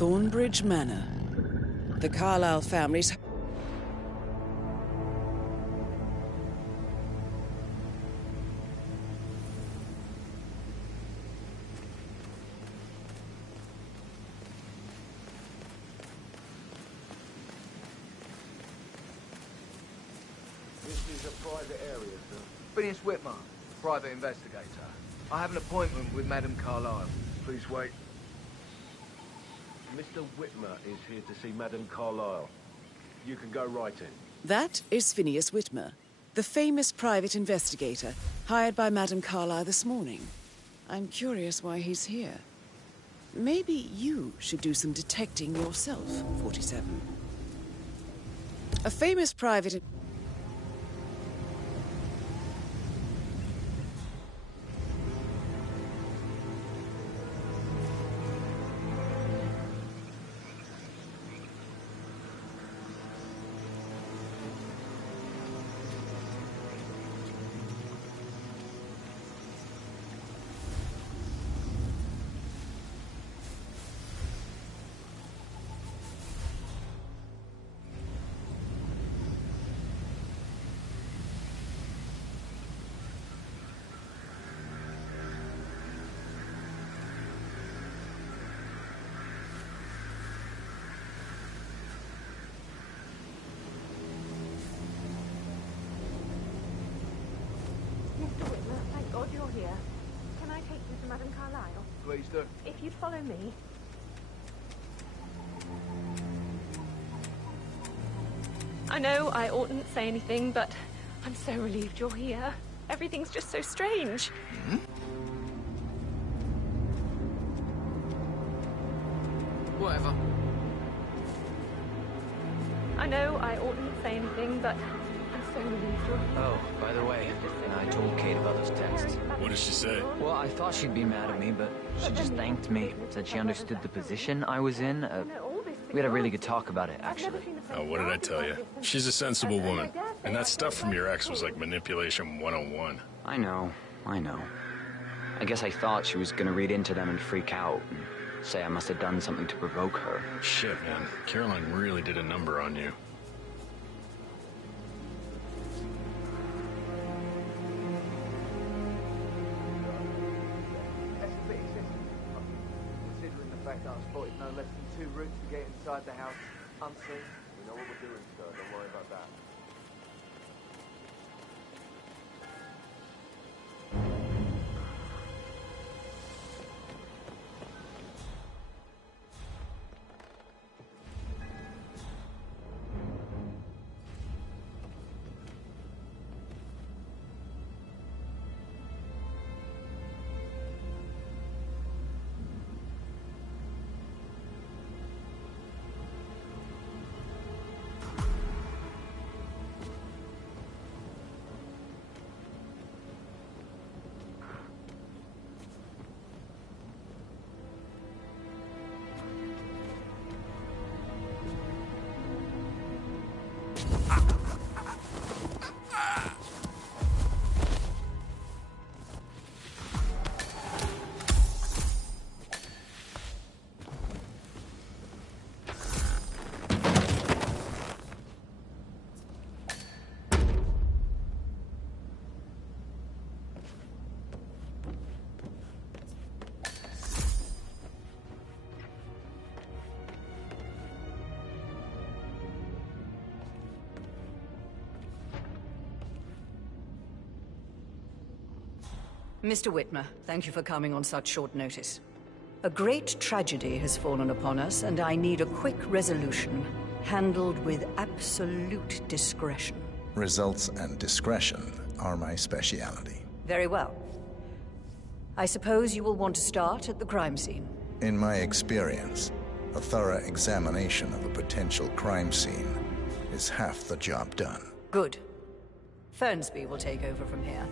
Thornbridge Manor. The Carlyle family's... This is a private area, sir. Phineas Whitmer, private investigator. I have an appointment with Madame Carlyle. Please wait. Mr. Whitmer is here to see Madame Carlyle. You can go right in. That is Phineas Whitmer, the famous private investigator hired by Madame Carlyle this morning. I'm curious why he's here. Maybe you should do some detecting yourself, 47. A famous private... Mr. Whitmer, thank God you're here. Can I take you to Madame Carlyle? Please do. If you'd follow me. I know I oughtn't say anything, but I'm so relieved you're here. Everything's just so strange. Whatever. I know I oughtn't say anything, but I'm so relieved you're here. Oh, by the way, I told Kate about those texts. What did she say? Well, I thought she'd be mad at me, but she just thanked me. Said she understood the position I was in. We had a really good talk about it, actually. Oh, what did I tell you? She's a sensible woman. And that stuff from your ex was like manipulation 101. I know. I guess I thought she was gonna read into them and freak out, and say I must have done something to provoke her. Shit, man. Caroline really did a number on you. That's a bit excessive. Considering the fact that I spotted no less than 2 routes to get inside the house unseen. We know what we're doing, sir. Don't worry about that. Mr. Whitmer, thank you for coming on such short notice. A great tragedy has fallen upon us, and I need a quick resolution, handled with absolute discretion. Results and discretion are my speciality. Very well. I suppose you will want to start at the crime scene. In my experience, a thorough examination of a potential crime scene is half the job done. Good. Fernsby will take over from here.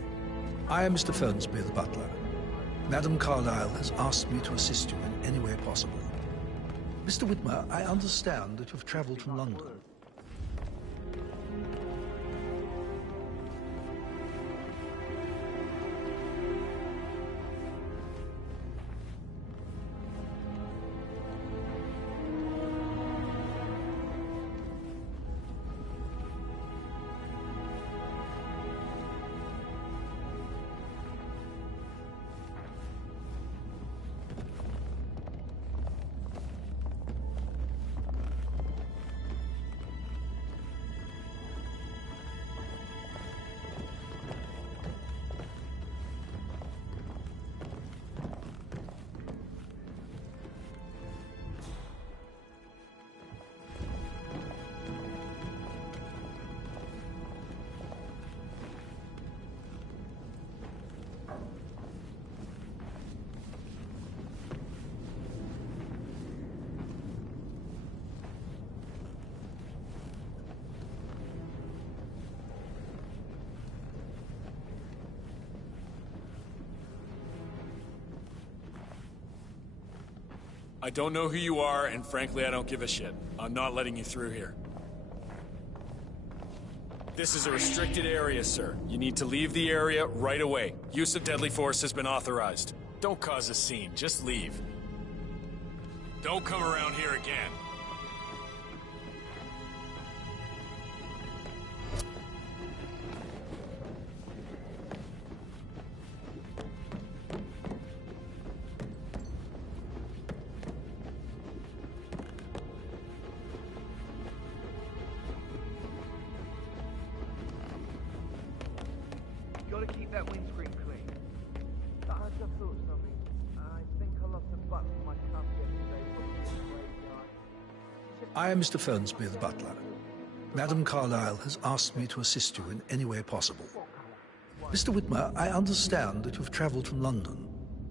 I am Mr. Fernsby, the butler. Madame Carlyle has asked me to assist you in any way possible. Mr. Whitmer, I understand that you've traveled from London. I don't know who you are, and frankly, I don't give a shit. I'm not letting you through here. This is a restricted area, sir. You need to leave the area right away. Use of deadly force has been authorized. Don't cause a scene, just leave. Don't come around here again. Gotta keep that windscreen clean. I just thought of something. I think I lost a butt from my cup yesterday. I am Mr. Fernsby, the butler. Madame Carlyle has asked me to assist you in any way possible. Mr. Whitmer, I understand that you've traveled from London.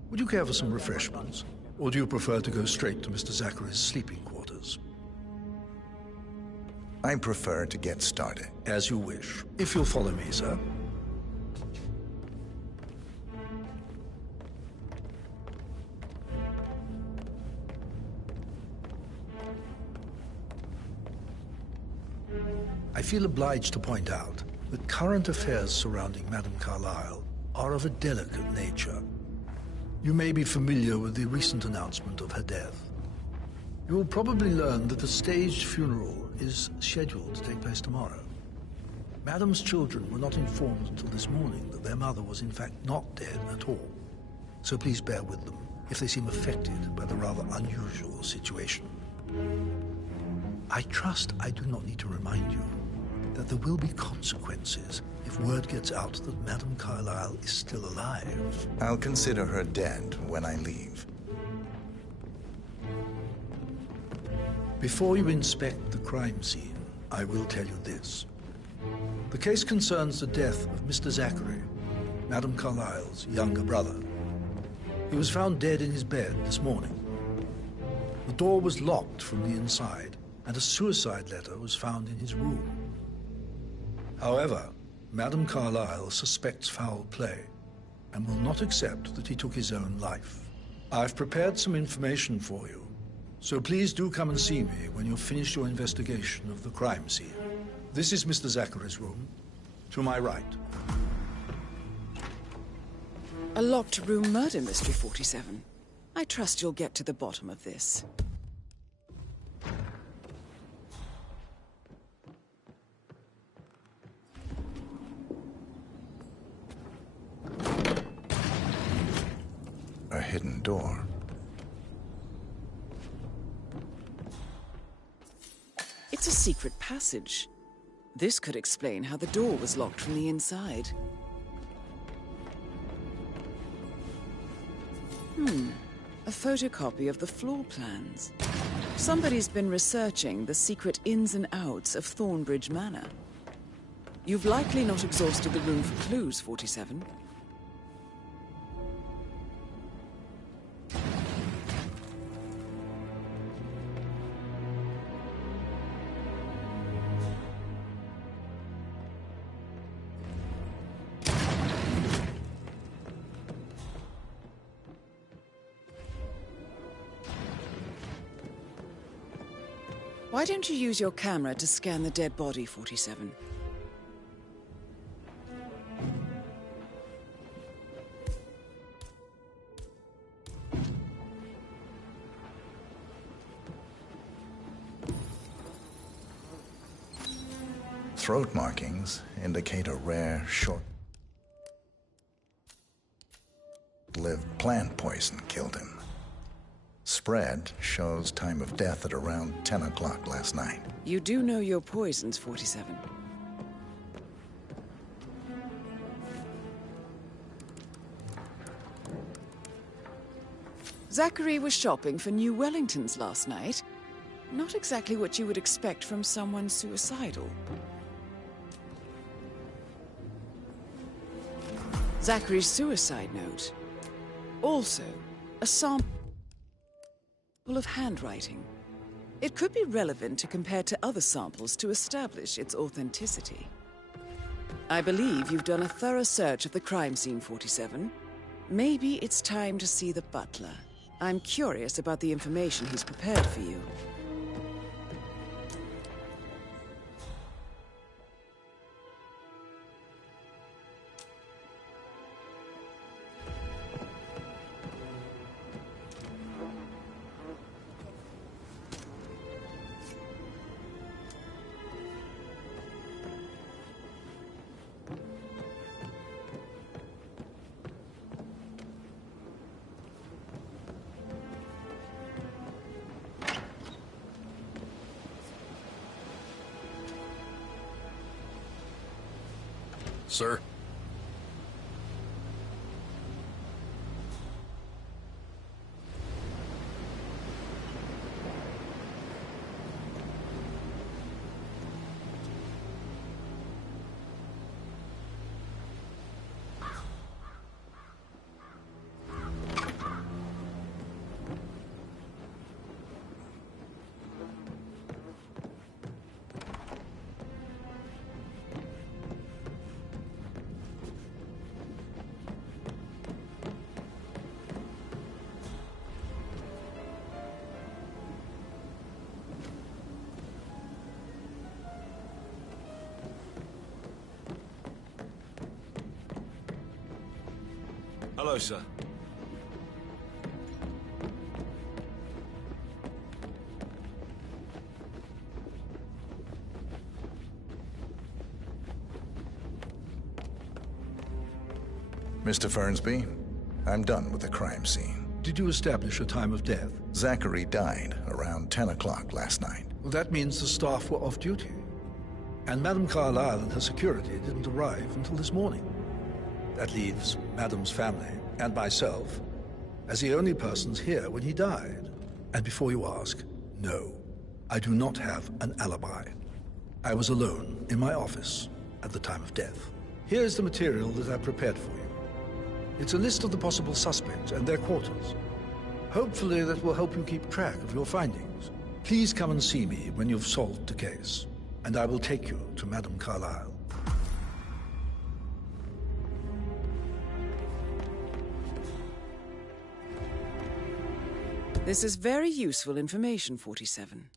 Would you care for some refreshments? Or do you prefer to go straight to Mr. Zachary's sleeping quarters? I prefer to get started. As you wish. If you'll follow me, sir. I feel obliged to point out that current affairs surrounding Madame Carlyle are of a delicate nature. You may be familiar with the recent announcement of her death. You will probably learn that a staged funeral is scheduled to take place tomorrow. Madame's children were not informed until this morning that their mother was in fact not dead at all. So please bear with them if they seem affected by the rather unusual situation. I trust I do not need to remind you that there will be consequences if word gets out that Madame Carlyle is still alive. I'll consider her dead when I leave. Before you inspect the crime scene, I will tell you this. The case concerns the death of Mr. Zachary, Madame Carlyle's younger brother. He was found dead in his bed this morning. The door was locked from the inside, and a suicide letter was found in his room. However, Madame Carlyle suspects foul play and will not accept that he took his own life. I've prepared some information for you, so please do come and see me when you've finished your investigation of the crime scene. This is Mr. Zachary's room, to my right. A locked room murder mystery, 47. I trust you'll get to the bottom of this. A hidden door. It's a secret passage. This could explain how the door was locked from the inside. A photocopy of the floor plans. Somebody's been researching the secret ins and outs of Thornbridge Manor. You've likely not exhausted the room for clues, 47. Why don't you use your camera to scan the dead body, 47? Throat markings indicate a rare, short-lived plant poison killed him. Spread shows time of death at around 10 o'clock last night. You do know your poisons, 47. Zachary was shopping for new Wellingtons last night. Not exactly what you would expect from someone suicidal. Zachary's suicide note. Also, a sample of handwriting. It could be relevant to compare to other samples to establish its authenticity. I believe you've done a thorough search of the crime scene, 47. Maybe it's time to see the butler. I'm curious about the information he's prepared for you. Sir? Hello, sir. Mr. Fernsby, I'm done with the crime scene. Did you establish a time of death? Zachary died around 10 o'clock last night. Well, that means the staff were off duty. And Madame Carlyle and her security didn't arrive until this morning. That leaves Madame's family and myself as the only persons here when he died. And before you ask, no, I do not have an alibi. I was alone in my office at the time of death. Here's the material that I prepared for you. It's a list of the possible suspects and their quarters. Hopefully that will help you keep track of your findings. Please come and see me when you've solved the case, and I will take you to Madame Carlyle. This is very useful information, 47.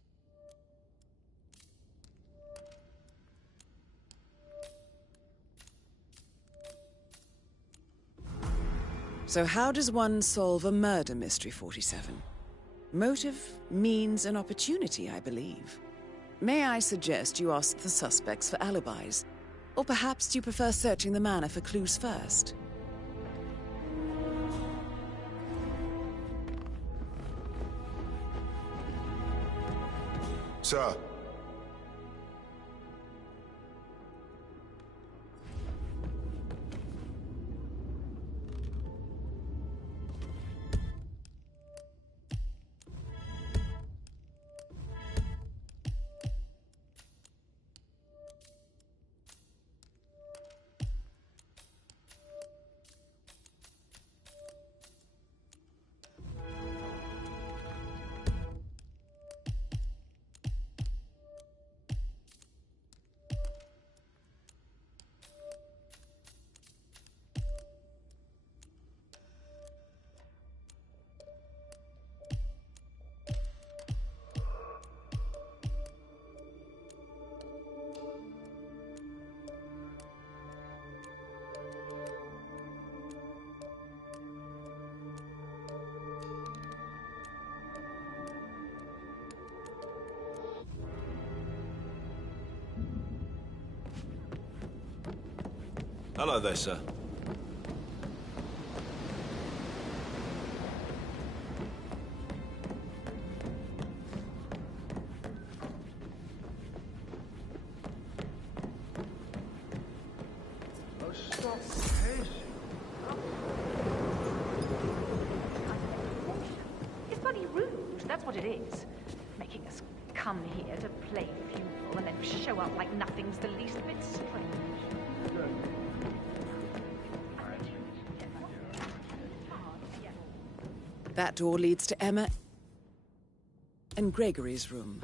So how does one solve a murder mystery, 47? Motive, means, and opportunity, I believe. May I suggest you ask the suspects for alibis? Or perhaps do you prefer searching the manor for clues first? Sir. Hello there, sir. Oh, stop pacing. It's bloody rude, that's what it is. Making us come here to play the funeral and then show up like nothing's the least bit strange. That door leads to Emma and Gregory's room.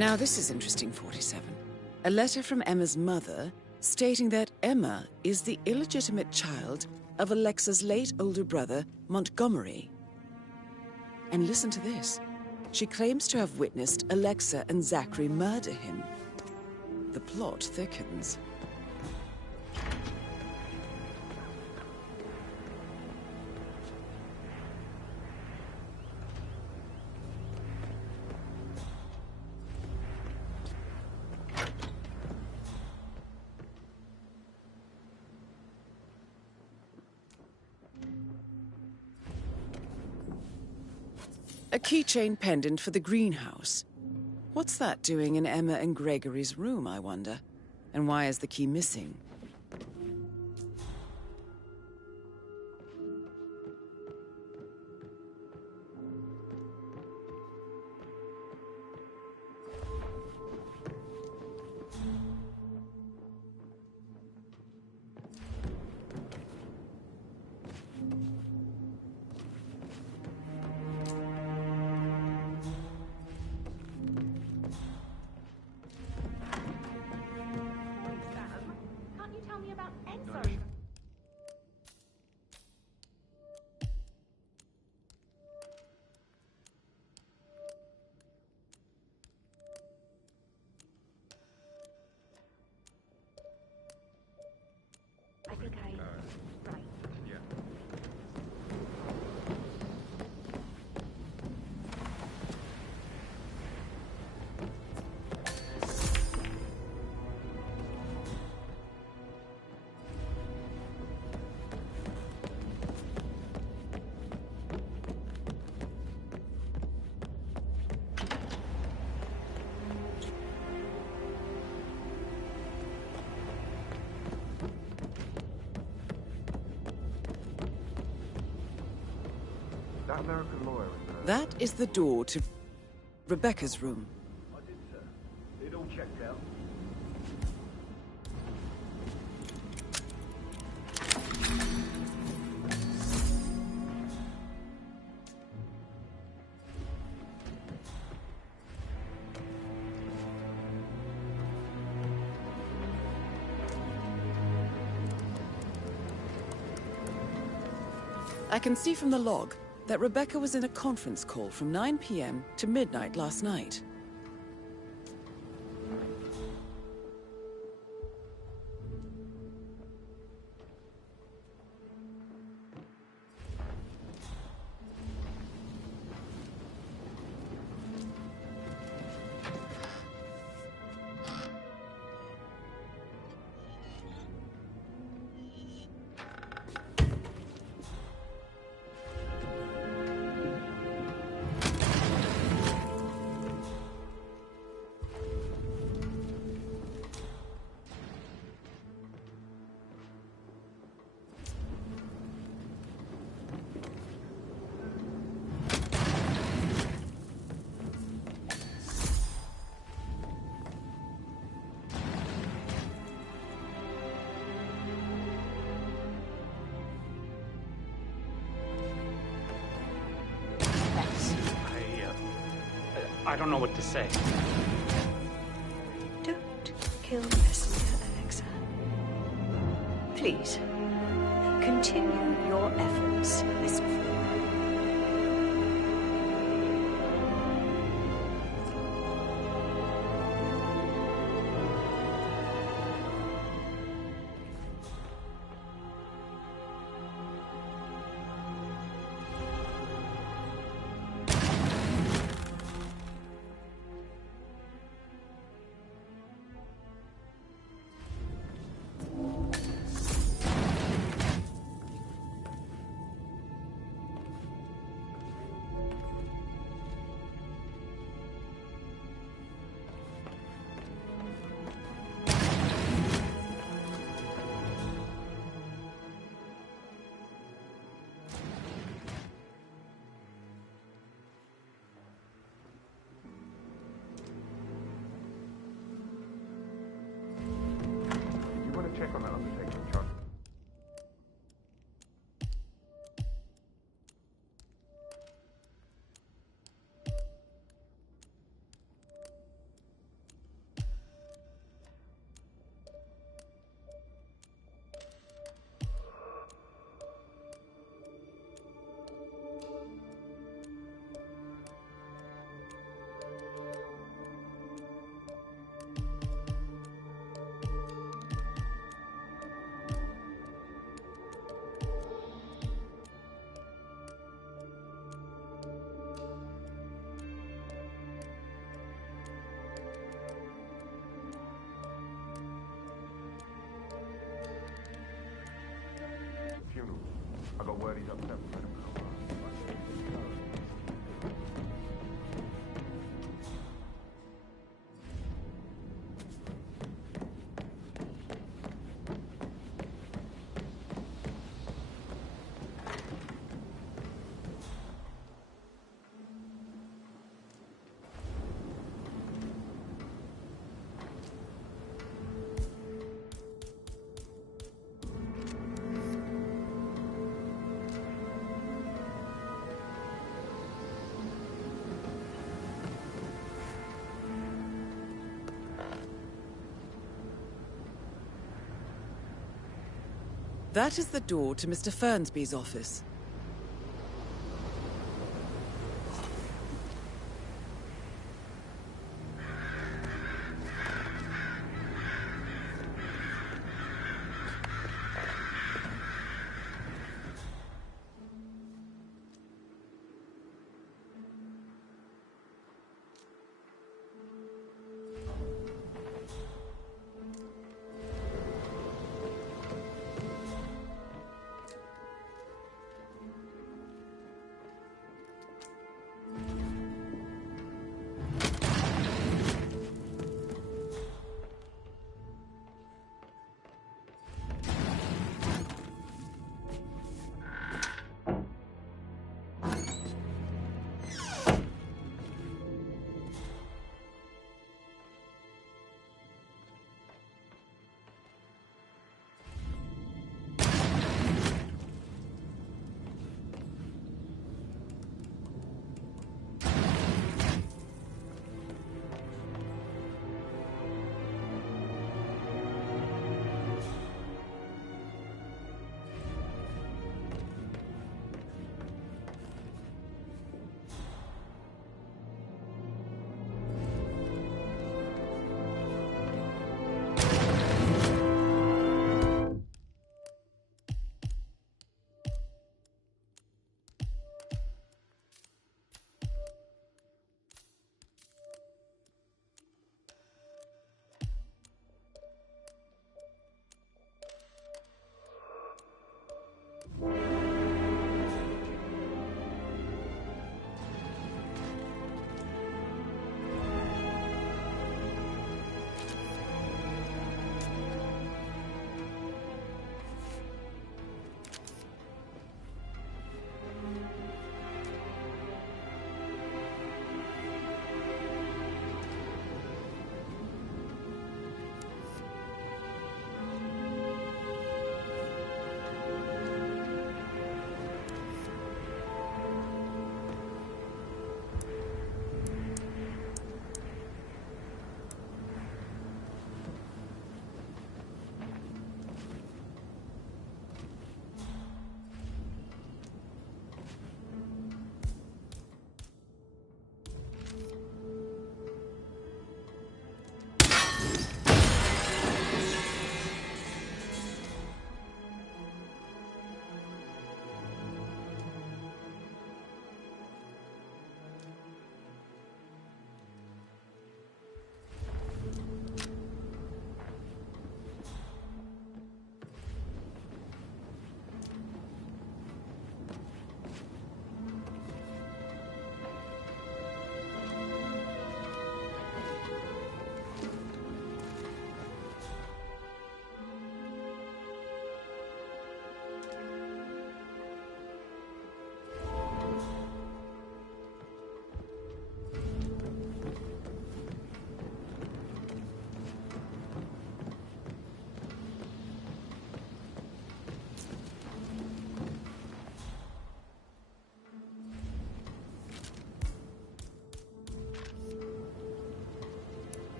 Now this is interesting, 47. A letter from Emma's mother stating that Emma is the illegitimate child of Alexa's late older brother, Montgomery. And listen to this. She claims to have witnessed Alexa and Zachary murder him. The plot thickens. A keychain pendant for the greenhouse. What's that doing in Emma and Gregory's room, I wonder? And why is the key missing? Can't you tell me about Enzo? I think right. Yeah. That American lawyer in there. That is the door to Rebecca's room. I did, sir. It all checked out. I can see from the log that Rebecca was in a conference call from 9 p.m. to midnight last night. I don't know what to say. Don't kill Messenger, Alexa. Please, continue your efforts, Miss Fuller. Check on that undertaking, Chuck. funeral. I got word he's upset with Madam Carlyle. That is the door to Mr. Fernsby's office.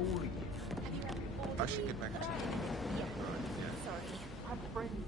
calling you. I should get back to you. Sorry. I have friends.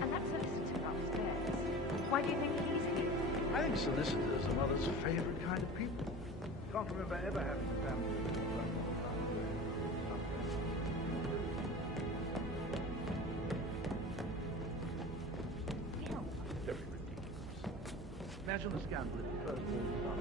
And that solicitor upstairs. Why do you think he's here? I think solicitors are mother's favorite kind of people. Can't remember ever having a family. Very ridiculous. Imagine the scandal if the first born son.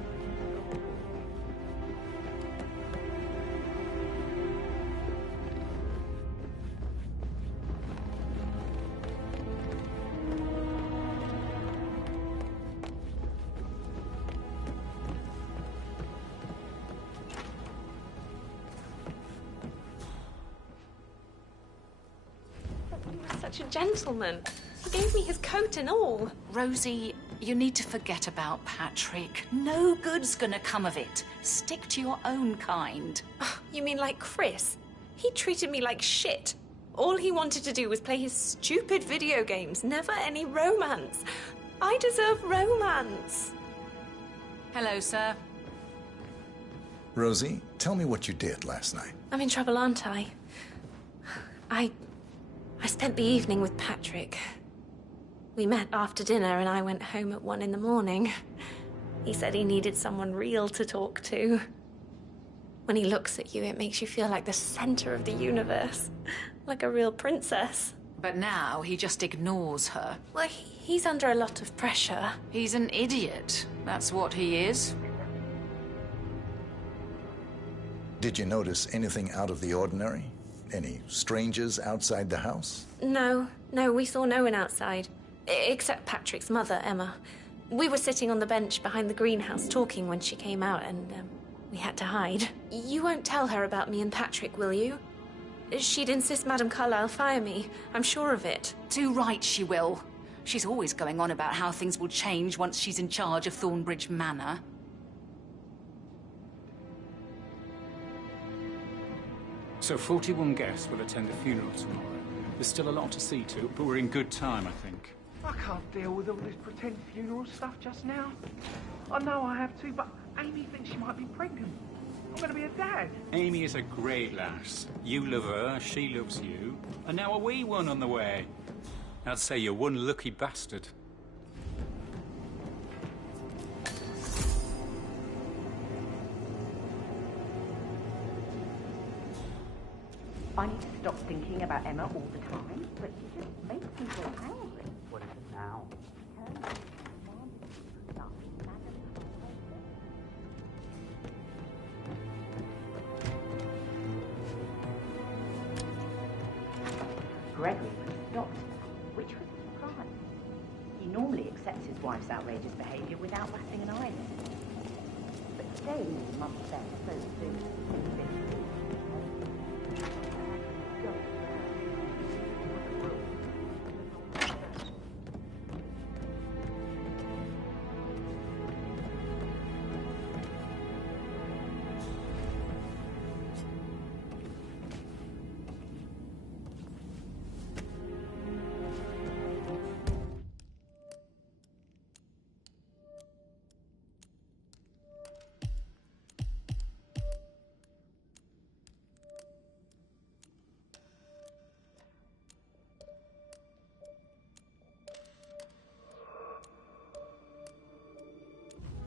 He was such a gentleman. He gave me his coat and all. Rosie, you need to forget about Patrick. No good's gonna come of it. Stick to your own kind. Oh, you mean like Chris? He treated me like shit. All he wanted to do was play his stupid video games, never any romance. I deserve romance. Hello, sir. Rosie, tell me what you did last night. I'm in trouble, aren't I? I spent the evening with Patrick. We met after dinner and I went home at 1 in the morning. He said he needed someone real to talk to. When he looks at you, it makes you feel like the center of the universe. Like a real princess. But now he just ignores her. Well, he's under a lot of pressure. He's an idiot. That's what he is. Did you notice anything out of the ordinary? Any strangers outside the house? No, we saw no one outside. Except Patrick's mother, Emma. We were sitting on the bench behind the greenhouse talking when she came out and we had to hide. You won't tell her about me and Patrick, will you? She'd insist Madame Carlyle fire me. I'm sure of it. Too right she will. She's always going on about how things will change once she's in charge of Thornbridge Manor. So 41 guests will attend the funeral tomorrow. There's still a lot to see to, but we're in good time, I think. I can't deal with all this pretend funeral stuff just now. I know I have to, but Amy thinks she might be pregnant. going to be a dad. Amy is a great lass. You love her, she loves you. And now a wee one on the way. I'd say you're one lucky bastard. I need to stop thinking about Emma all the time, but she just makes me so angry. What is it now? Gregory was stopped, which was a surprise. He normally accepts his wife's outrageous behaviour without batting an eyelid. But today his mum said so soon.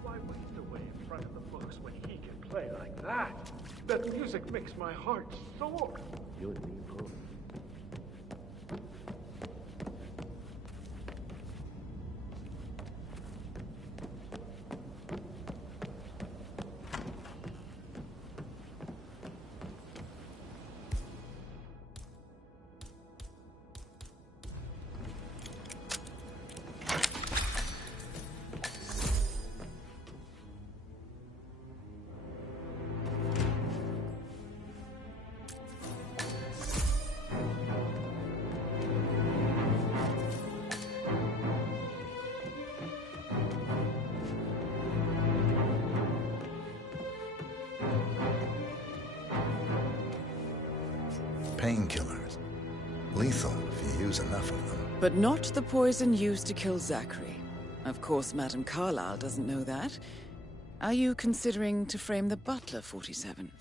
Why waste away in front of the books when he can play like that? That music makes my heart soar. You and me both. Painkillers. Lethal if you use enough of them. But not the poison used to kill Zachary. Of course, Madame Carlyle doesn't know that. Are you considering to frame the butler, 47?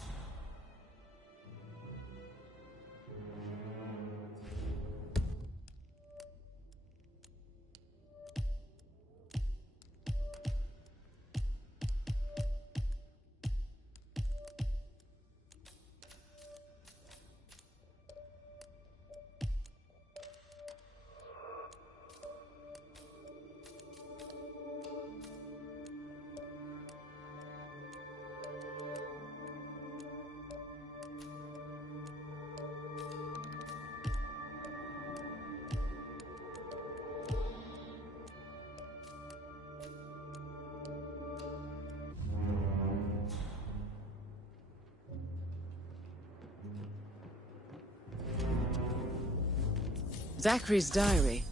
Zachary's diary.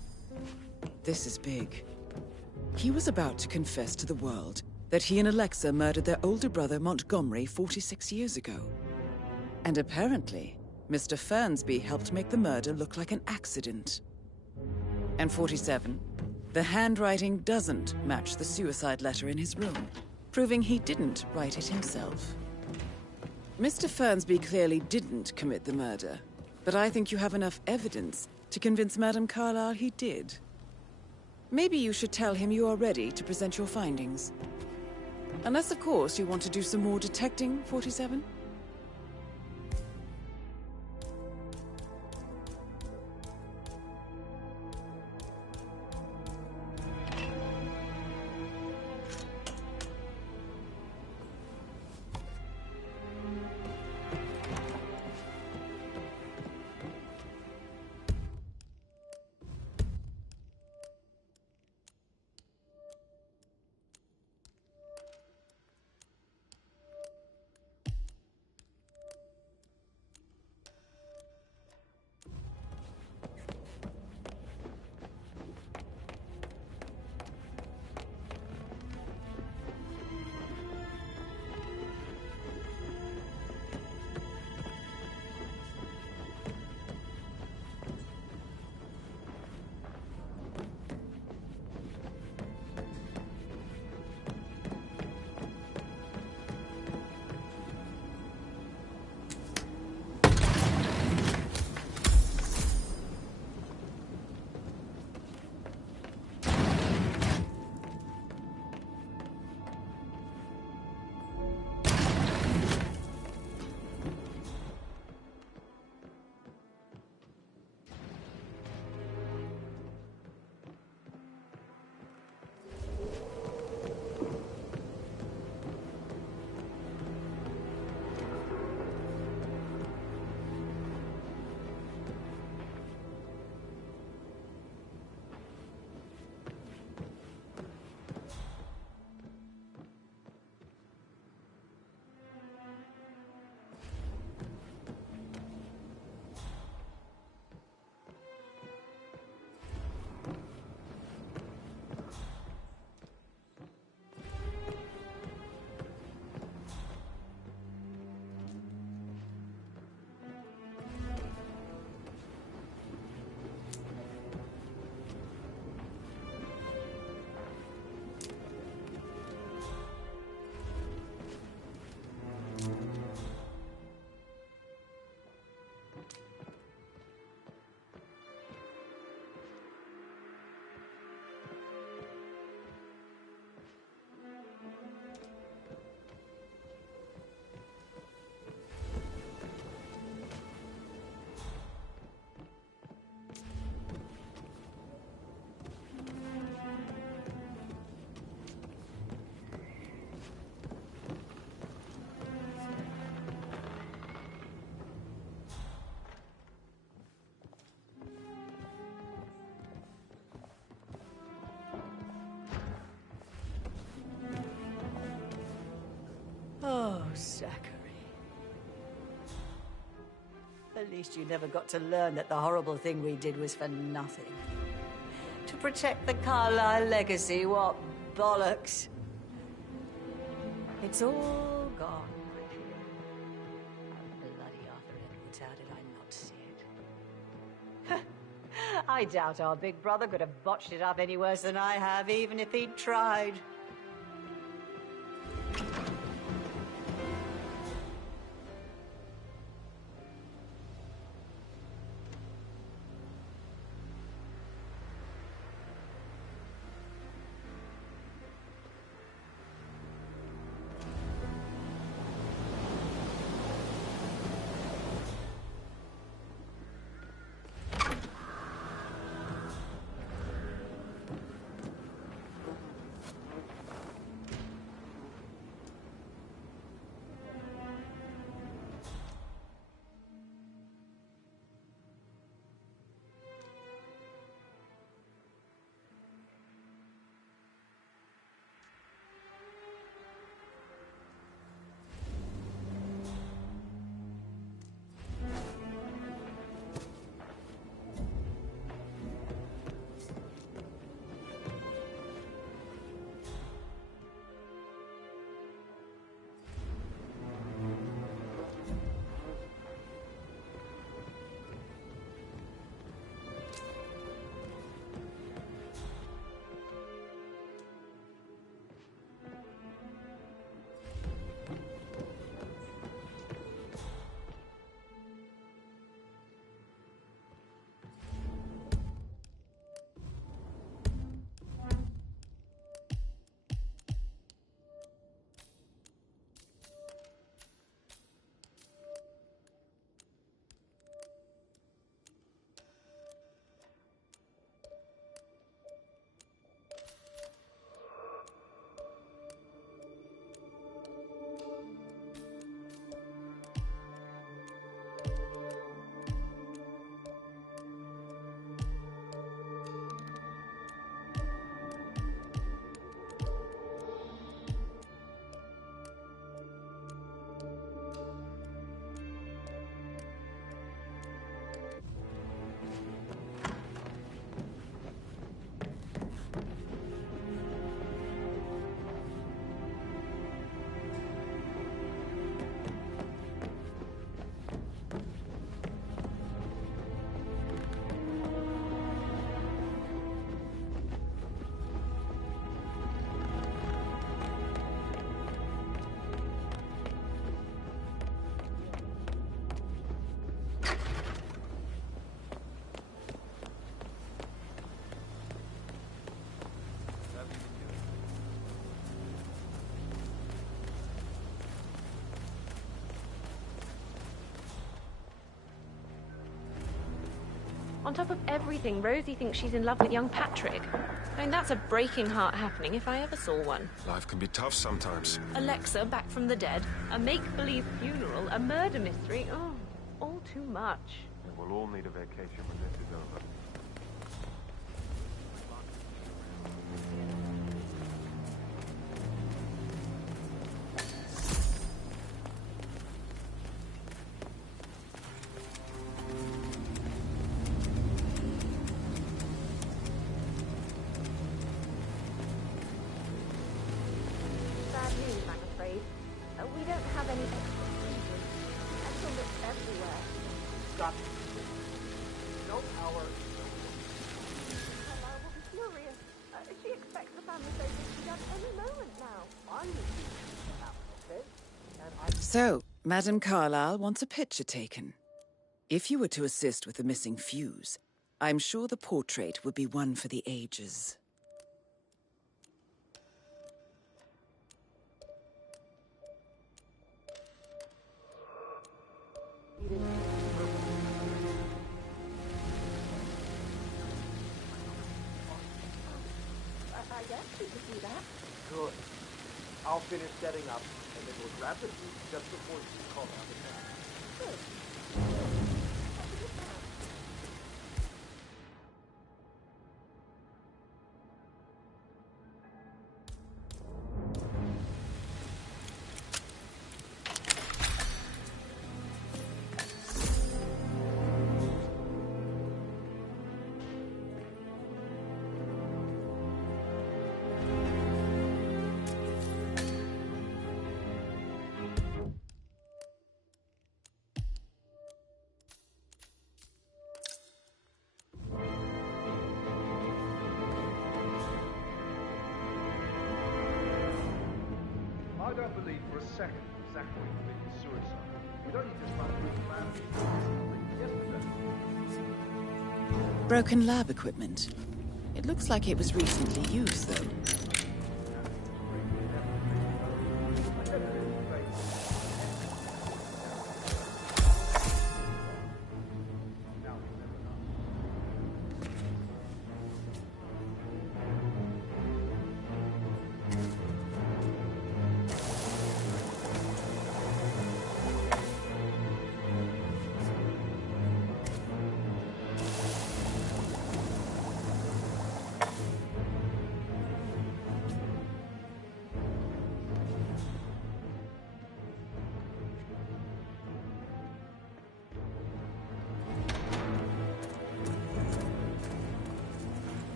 This is big. He was about to confess to the world that he and Alexa murdered their older brother Montgomery 46 years ago. And apparently, Mr. Fernsby helped make the murder look like an accident. And 47, the handwriting doesn't match the suicide letter in his room, proving he didn't write it himself. Mr. Fernsby clearly didn't commit the murder, but I think you have enough evidence to convince Madame Carlyle he did. Maybe you should tell him you are ready to present your findings. Unless, of course, you want to do some more detecting, 47? At least you never got to learn that the horrible thing we did was for nothing. To protect the Carlyle legacy, what bollocks. It's all gone. Bloody Arthur Edwards, how did I not see it? I doubt our big brother could have botched it up any worse than I have, even if he'd tried. On top of everything, Rosie thinks she's in love with young Patrick. I mean, that's a breaking heart happening if I ever saw one. Life can be tough sometimes. Alexa back from the dead, a make-believe funeral, a murder mystery. Oh, all too much. We'll all need a vacation when this is over. Bad news, I'm afraid. We don't have any extra seizures. Ethel looks everywhere. Stop. No power. Carlyle will be furious. She expects the family vacation at any moment now. I'm refusing to happen, okay? And I... So, Madame Carlyle wants a picture taken. If you were to assist with the missing fuse, I'm sure the portrait would be one for the ages. I guess we could do that. Good. I'll finish setting up, and then we'll grab the food just before you call out the town. Good. believe for a second that Zachary committed suicide. It only just found through the plan yesterday. Broken lab equipment. It looks like it was recently used, though.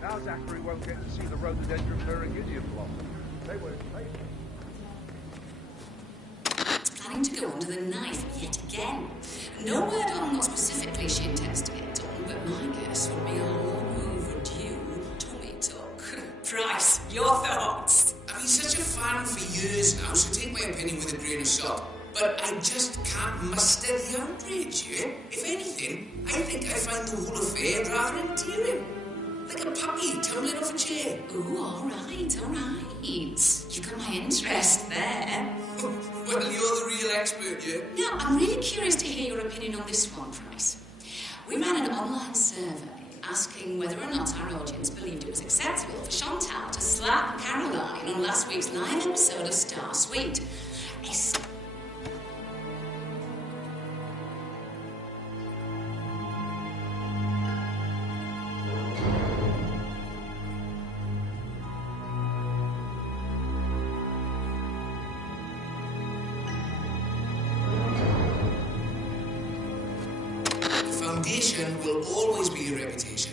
Now Zachary won't get to see the rhododendron Berrigidium blossom. They were late. Planning to go under the knife yet again. No word on what specifically she intends to get done, but my guess would be a long overdue tummy tuck. Price, your thoughts? I've been such a fan for years now, so take my opinion with a grain of salt. But I just can't muster the outrage, yeah? If anything, I think I find the whole affair rather endearing. Like a puppy tumbling off a chair. Ooh, all right, all right. You've got my interest there. Well, you're the real expert, yeah? Now, I'm really curious to hear your opinion on this one, Price. We ran an online survey asking whether or not our audience believed it was acceptable for Chantal to slap Caroline on last week's live episode of Star Suite. Foundation will always be your reputation.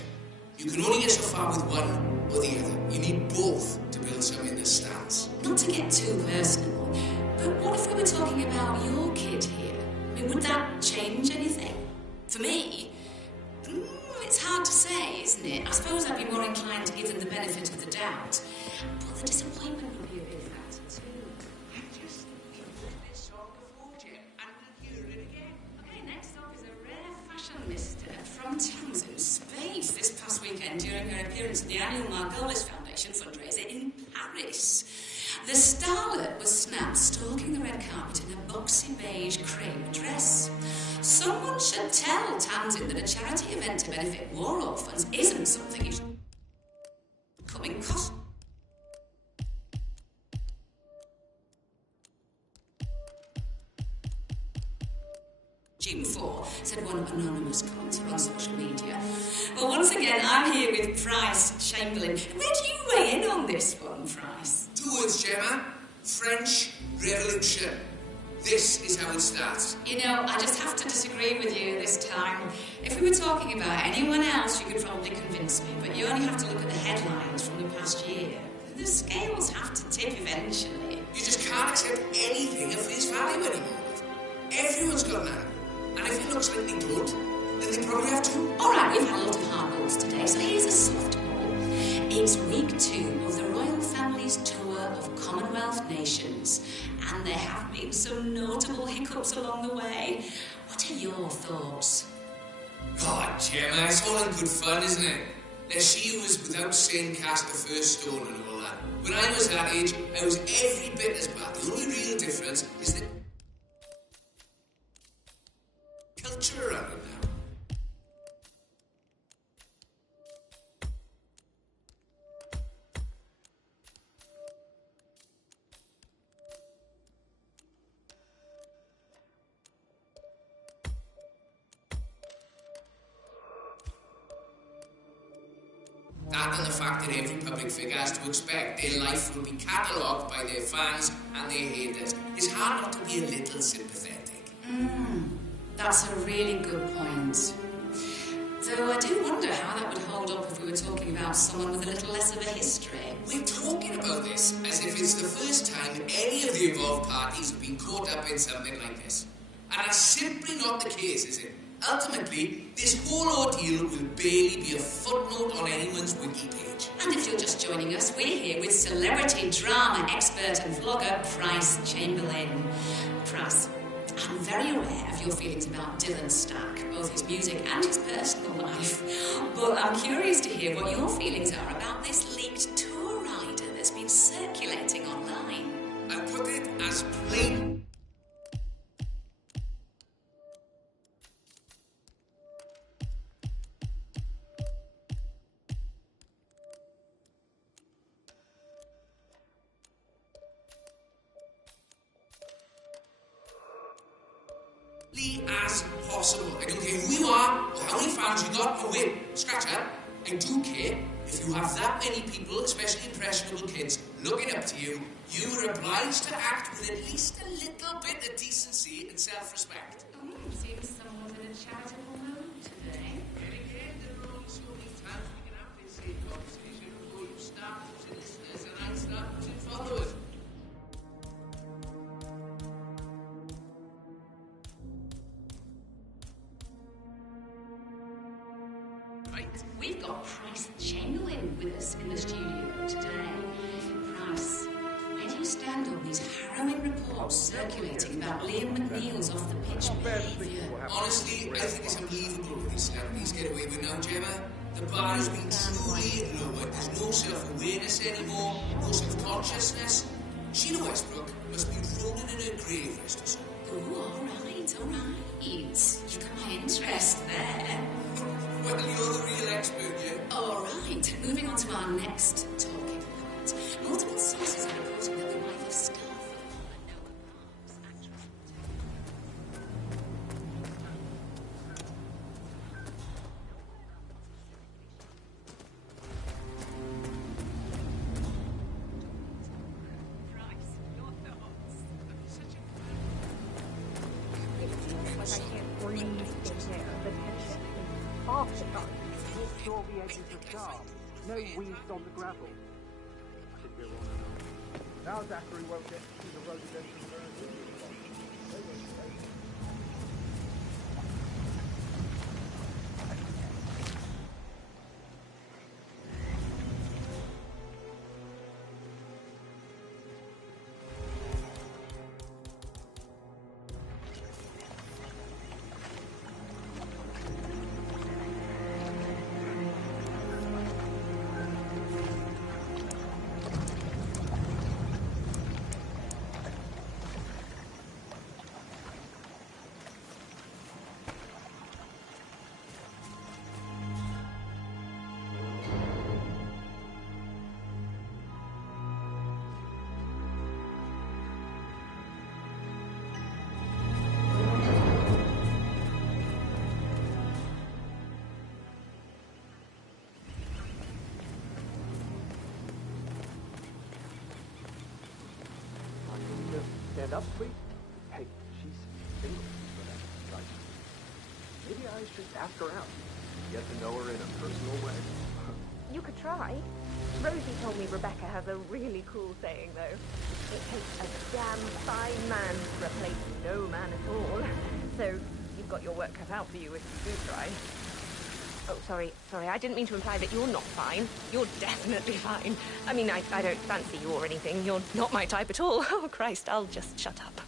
You can only get so far with one or the other. You need both to build something that stands. Not to get too personal, but what if we were talking about your kid here? I mean, would that change anything? For me, it's hard to say, isn't it? I suppose I'd be more inclined to give them the benefit of the doubt. But the disappointment would be a big factor too. Just give this song a fortune and we'll hear it again. Okay, next up is a rare fashion mister from Townsend Space this past weekend during her appearance at the annual Margolis Foundation fundraiser in Paris. The starlet was snapped stalking the red carpet in a boxy beige crepe dress. Someone should tell Townsend that a charity event to benefit war orphans isn't something you should come in cost. June 4, said one anonymous commenter on social media. Well, once again, I'm here with Price Chamberlain. Where do you weigh in on this one, Price? 2 words, Gemma. French Revolution. This is how it starts. You know, I just have to disagree with you this time. If we were talking about anyone else, you could probably convince me, but you only have to look at the headlines from the past year. The scales have to tip eventually. You just can't accept anything at face value anymore. Everyone's got an angle. And if it looks like they don't, then they probably have to. All right, we've had a lot of hard balls today, so here's a softball. It's week 2 of the royal family's tour of Commonwealth nations, and there have been some notable hiccups along the way. What are your thoughts? God, Gemma, it's all in good fun, isn't it? Now, she was without sin cast the first stone and all that. When I was that age, I was every bit as bad. The only real difference is that culture around it now. That and the fact that every public figure has to expect their life will be catalogued by their fans and their haters. It's hard not to be a little sympathetic. That's a really good point. Though I do wonder how that would hold up if we were talking about someone with a little less of a history. We're talking about this as if it's the first time any of the involved parties have been caught up in something like this. And that's simply not the case, is it? Ultimately, this whole ordeal will barely be a footnote on anyone's wiki page. And if you're just joining us, we're here with celebrity drama expert and vlogger Price Chamberlain. Price, I'm very aware of your feelings about Dylan Stack, both his music and his personal life. But I'm curious to hear what your feelings are about this leaked tour rider that's been circulating online. I'll put it as plain. As possible. I don't care who you are or how many fans you got or win. Scratch that. I do care if you have that many people, especially impressionable kids, looking up to you. You are obliged to act with at least a little bit of decency and self-respect. Seems someone with a charitable mood today. And again, there are only so many times we can have this same conversation before you start losing listeners and I start losing followers. We've got Price Chamberlain with us in the studio today. Price, where do you stand on these harrowing reports circulating about Liam McNeil's off-the-pitch behaviour? Honestly, I think it's unbelievable what these celebrities get away with now, Gemma. The bar has been truly lowered. There's no self-awareness anymore, no self-consciousness. Sheila Westbrook must be rolling in her grave, rest or so. Oh, all right, all right. You've got my interest there. Well, you're the real expert here. All right, moving on to our next talking point. Multiple sources are reporting that the wife of Scarfield, Saw the edges of guard. No weeds on the gravel. Should be wrong. Now Zachary won't get to the rhododendron burn. Stand up, please. Hey, she's single for that. Like, maybe I should ask her out. Get to know her in a personal way. You could try. Rosie told me Rebecca has a really cool saying, though. It takes a damn fine man to replace no man at all. So you've got your work cut out for you if you do try. Oh, sorry, I didn't mean to imply that you're not fine. You're definitely fine. I mean, I don't fancy you or anything. You're not my type at all. Oh, Christ, I'll just shut up.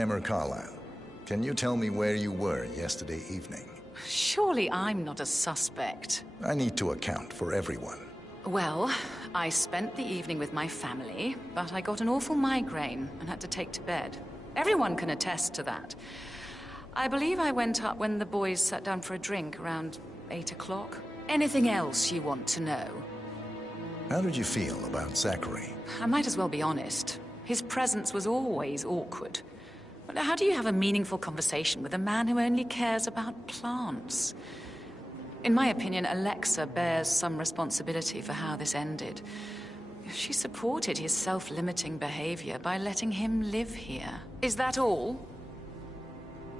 Emma Carlisle, can you tell me where you were yesterday evening? Surely I'm not a suspect. I need to account for everyone. Well, I spent the evening with my family, but I got an awful migraine and had to take to bed. Everyone can attest to that. I believe I went up when the boys sat down for a drink around 8 o'clock. Anything else you want to know? How did you feel about Zachary? I might as well be honest. His presence was always awkward. But how do you have a meaningful conversation with a man who only cares about plants? In my opinion, Alexa bears some responsibility for how this ended. She supported his self-limiting behavior by letting him live here. Is that all?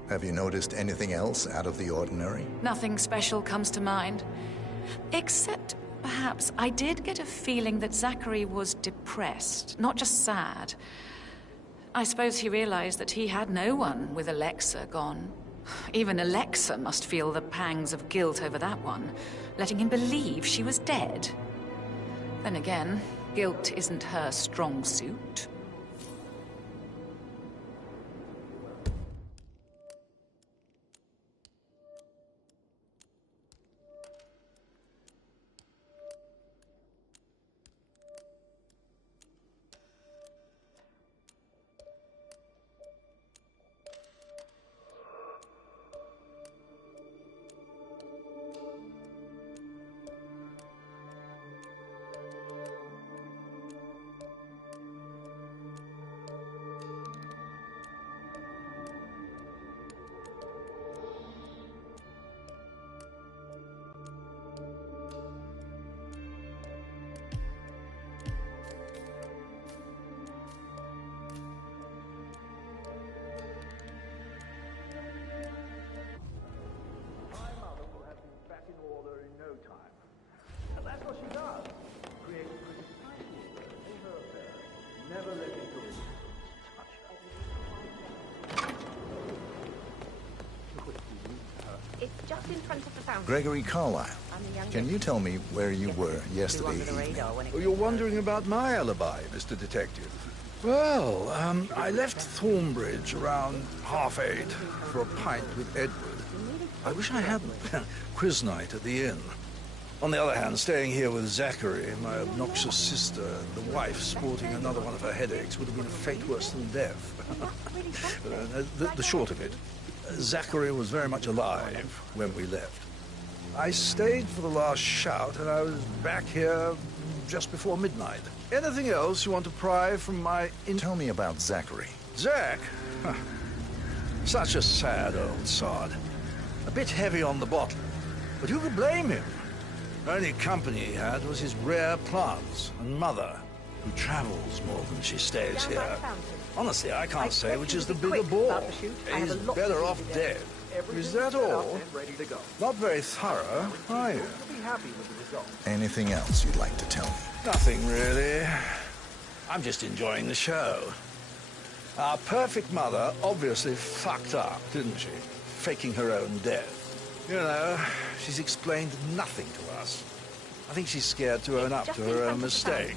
Have you noticed anything else out of the ordinary? Nothing special comes to mind. Except, perhaps, I did get a feeling that Zachary was depressed, not just sad. I suppose he realized that he had no one with Alexa gone. Even Alexa must feel the pangs of guilt over that one, letting him believe she was dead. Then again, guilt isn't her strong suit. It's just in front of the fountain. Gregory Carlisle, can you tell me where you were yesterday evening? Oh, you're wondering about my alibi, Mr. Detective. Well, I left Thornbridge around 8:30 for a pint with Edward. I wish I hadn't. Quiz night at the inn. On the other hand, staying here with Zachary, my obnoxious sister, and the wife sporting another one of her headaches would have been a fate worse than death. The short of it, Zachary was very much alive when we left. I stayed for the last shout, and I was back here just before midnight. Anything else you want to pry from my... Tell me about Zachary. Zach? Huh. Such a sad old sod. A bit heavy on the bottle, but who could blame him? Only company he had was his rare plants and mother, who travels more than she stays here. Honestly, I can't say which is the bigger bore. He's better off dead. Is that all? Not very thorough, are you? Anything else you'd like to tell me? Nothing, really. I'm just enjoying the show. Our perfect mother obviously fucked up, didn't she? Faking her own death. You know, she's explained nothing to us. I think she's scared to own up to her own mistake.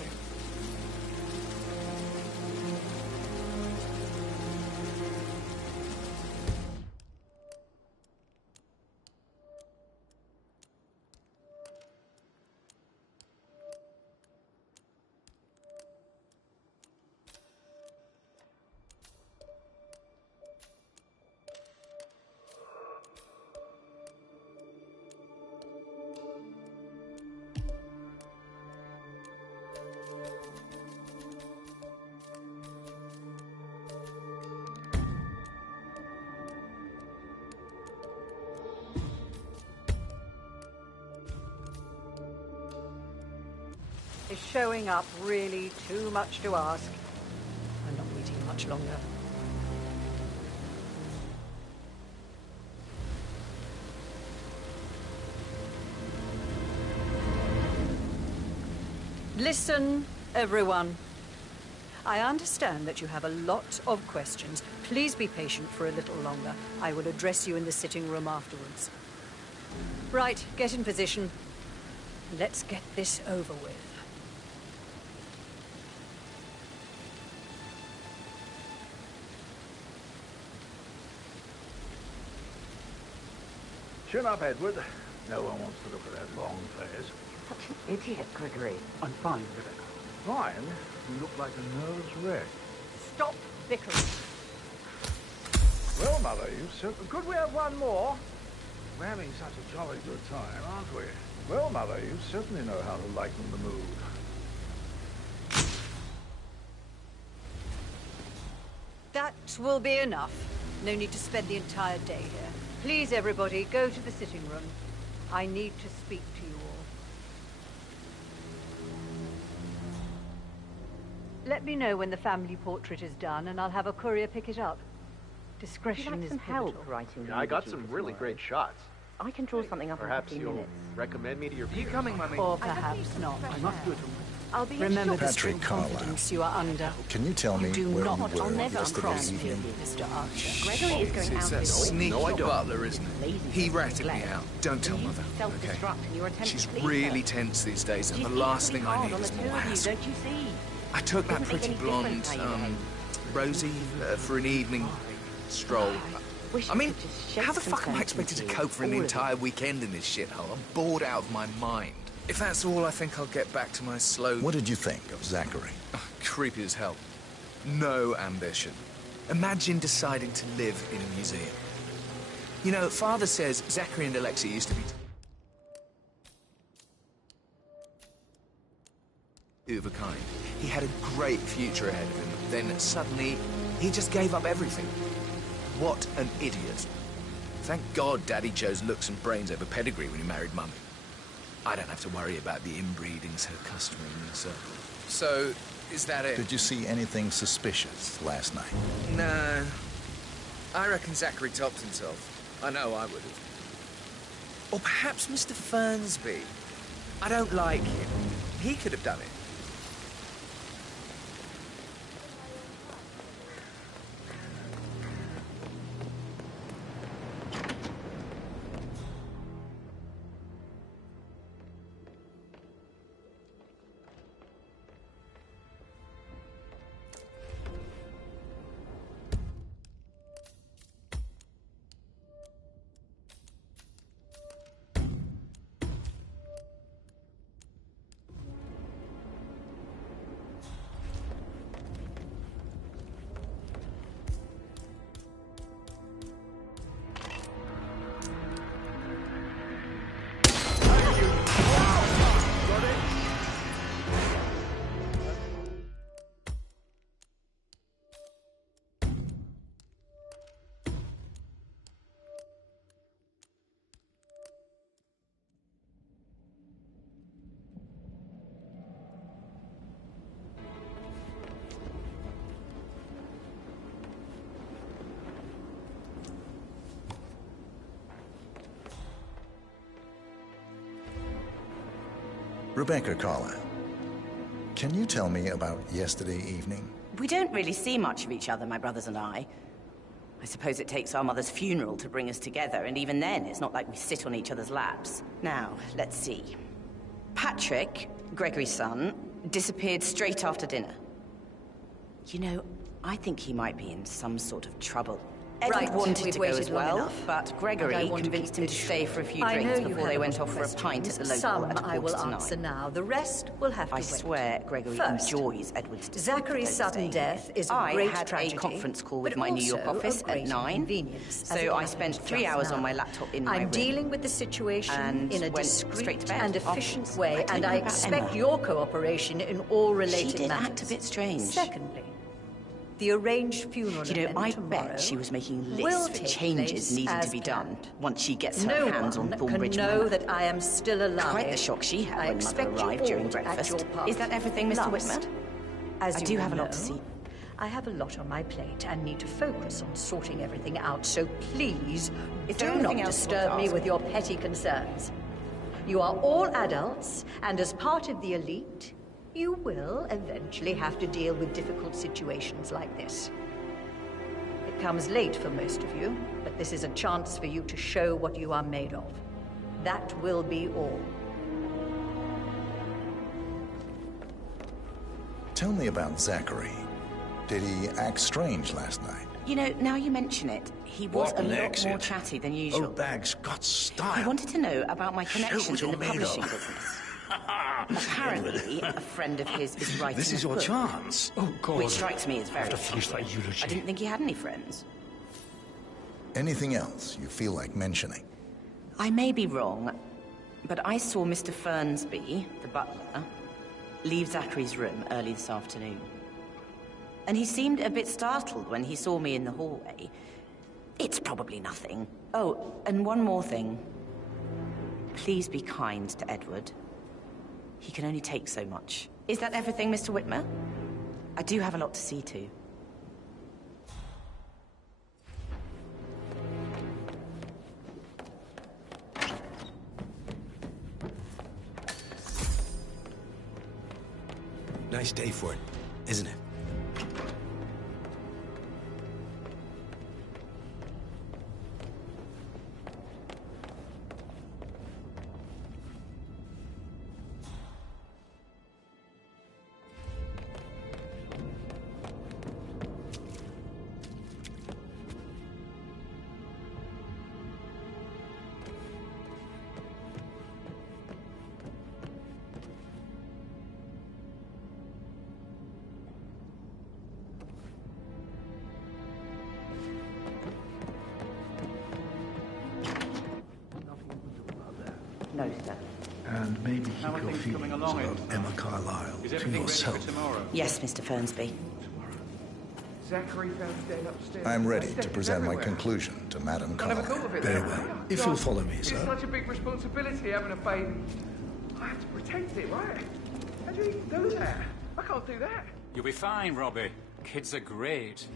Is showing up really too much to ask? I'm not waiting much longer. Listen, everyone. I understand that you have a lot of questions. Please be patient for a little longer. I will address you in the sitting room afterwards. Right, get in position. Let's get this over with. Chin up, Edward. No one wants to look at that long face. Such an idiot, Gregory. I'm fine, Rebecca. Fine? You look like a nervous wreck. Stop bickering. Well, Mother, you certainly... Could we have one more? We're having such a jolly good time, aren't we? Well, Mother, you certainly know how to lighten the mood. That will be enough. No need to spend the entire day here. Please, everybody, go to the sitting room. I need to speak to you all. Let me know when the family portrait is done, and I'll have a courier pick it up. Discretion is some pivotal. help writing. Yeah, I got some really great shots. I can draw something up Perhaps in 15 you'll minutes. recommend me to your... Are you coming, Mummy? Or perhaps not. I must do it. I'll be Remember the Patrick strict Carlisle. confidence you are under. Can you tell me Do where not you were never yesterday cross me, evening? Mr. Archer. Gregory is going It's out that with sneaky butler, isn't it? He ratted me out. Don't tell Mother. Okay. and your attempt She's to please really her. tense these days, and She's the last thing I equally need hard is on the more two of you, hassle. don't you see? I took that Doesn't make pretty any blonde, difference how you Rosie, for an evening stroll. Wish I mean, you could just shake how the some fuck am I sense expected to into you, cope for an all of entire weekend in this shithole? I'm bored out of my mind. If that's all, I think I'll get back to my slow... What did you think of Zachary? Creepy as hell. No ambition. Imagine deciding to live in a museum. You know, Father says Zachary and Alexia used to be two of a kind. He had a great future ahead of him. Then suddenly, he just gave up everything. What an idiot. Thank God Daddy chose looks and brains over pedigree when he married Mummy. I don't have to worry about the inbreedings her customary in the circle. So, is that it? Did you see anything suspicious last night? No. I reckon Zachary topped himself. I know I would have. Or perhaps Mr. Fernsby. I don't like him. He could have done it. Rebecca Carlisle, can you tell me about yesterday evening? We don't really see much of each other, my brothers and I. I suppose it takes our mother's funeral to bring us together, and even then, it's not like we sit on each other's laps. Now, let's see. Patrick, Gregory's son, disappeared straight after dinner. You know, I think he might be in some sort of trouble. Edward Right, wanted we've to go waited as long well, enough. but And Gregory I want to convinced keep him to this stay for a few I know drinks you before they have went lot off of for a pint at the local Some at I will 8:45. answer now. The rest will have to I wait. swear Gregory First, enjoys Edward's disappearance Zachary's sudden Thursday. death is a I great had tragedy, a conference call with but my New York also a office at great 9, inconvenience, as it so I happened spent 3 just hours on now. my laptop in my I'm room. dealing with the situation and in a went straight discreet to bed and afterwards. efficient way, I don't and know I about expect Emma. your cooperation in all related She did matters. act a bit strange. Secondly, the arranged funeral You know, event I tomorrow bet she was making will lists for take changes place needing to as be done planned. once she gets her No hands one on can Thornbridge know Manor. that I am still alive. Quite the shock she had I when Mother expect you arrived all during at breakfast. your party. Is that everything, Mr. Last, Whitmer? As I you do have a know, lot to see. I have a lot on my plate and need to focus on sorting everything out, so please Is there do not anything else you want disturb to me ask with me? your petty concerns. You are all adults, and as part of the elite, you will eventually have to deal with difficult situations like this. It comes late for most of you, but this is a chance for you to show what you are made of. That will be all. Tell me about Zachary. Did he act strange last night? You know, now you mention it, he was What a an lot exit. more chatty than usual. Old bag's got He style. wanted to know about my Show connections what in the you're made publishing of. business. Apparently, a friend of his is writing This is a your book, chance. Oh, God. which strikes me as very I have to finish that interesting. eulogy. I didn't think he had any friends. Anything else you feel like mentioning? I may be wrong, but I saw Mr. Fernsby, the butler, leave Zachary's room early this afternoon. And he seemed a bit startled when he saw me in the hallway. It's probably nothing. Oh, and one more thing. Please be kind to Edward. He can only take so much. Is that everything, Mr. Whitmer? I do have a lot to see to. Nice day for it, isn't it? No, sir. And maybe How keep are your things coming feelings along, about Emma Carlyle Is to everything ready yourself. for tomorrow? Yes, Mr. Fernsby. Zachary found dead upstairs. I'm ready There's to seconds present my everywhere. conclusion to Madame I never Carlyle. thought of it Very that well. way. If God, you'll follow me, it's sir. such a big responsibility having a baby. I have to protect it, right? How do you even do that? I can't do that. You'll be fine, Robbie. Kids are great.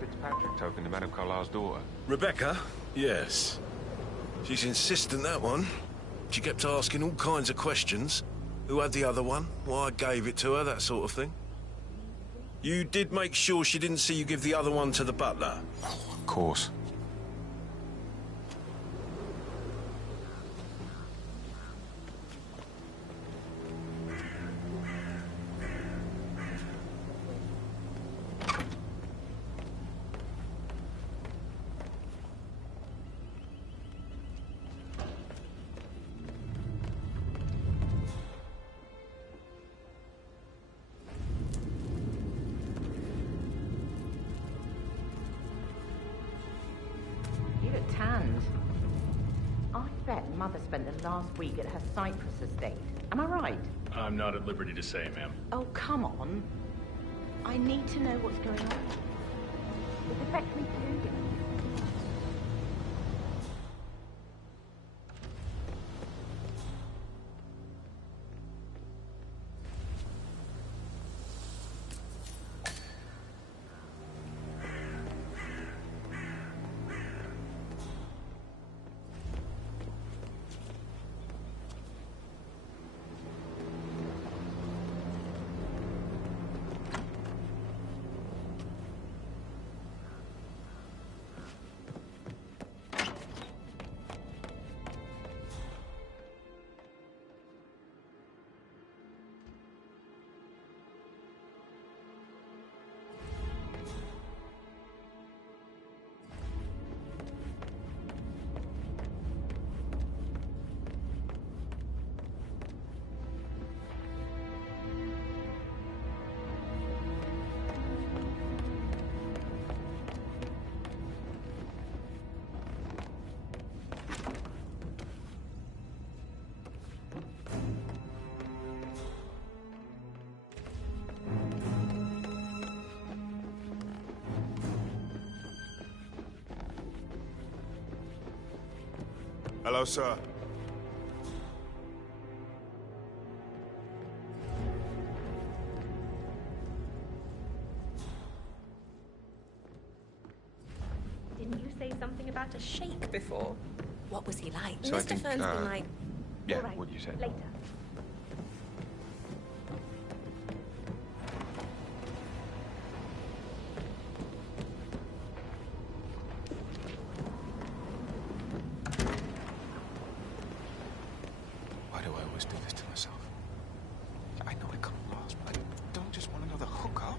Fitzpatrick token to Madame Carlyle's daughter. Rebecca? Yes. She's insistent, that one. She kept asking all kinds of questions. Who had the other one? Why I gave it to her, that sort of thing. You did make sure she didn't see you give the other one to the butler? Of course. You look tanned. I bet Mother spent the last week at her Cyprus estate. Am I right? I'm not at liberty to say, ma'am. Oh, come on. I need to know what's going on. It affects me too. Hello, sir. Didn't you say something about a sheik before? What was he like? So I Mr. think, Fern's been like... Yeah, All right, what you said. later. Why do I always do this to myself? I know I can't last, but I don't just want another hookup.